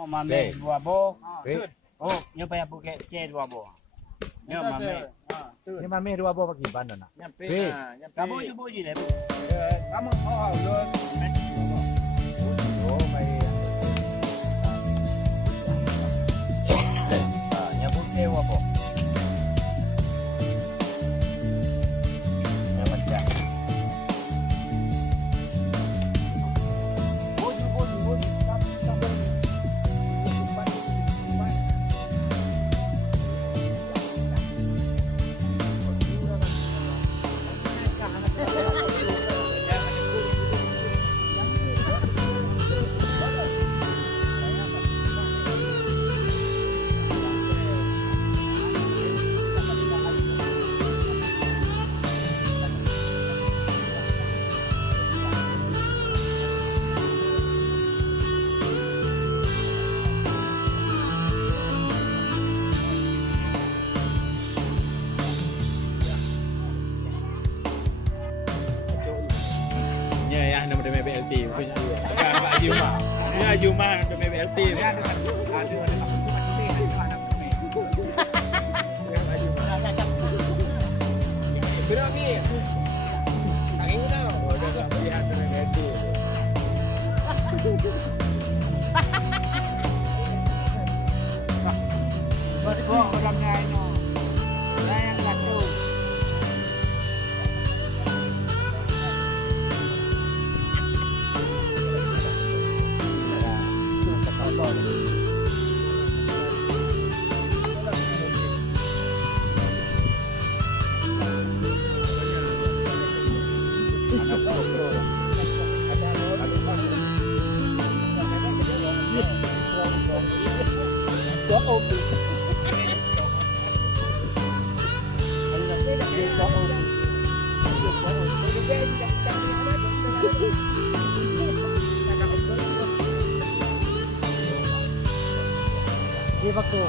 Oh, mame dua bo. Baik. Oh, nyo pa buke C dua bo. Nyo mame. Ni mami dua buah bagi ban nak. Nyampe. Baik. Kamu je boji le. Kamu oh lon. Oh, baik. Nya buke dua bo. Nya baca. Ya ya nama demi BLT punya. Pak Yuma. Ya Yuma demi BLT. Berapa ni? Angin dah. Oh, dah tak melihat demi BLT. Betul dalam ni no. Yang satu. Dia waktu.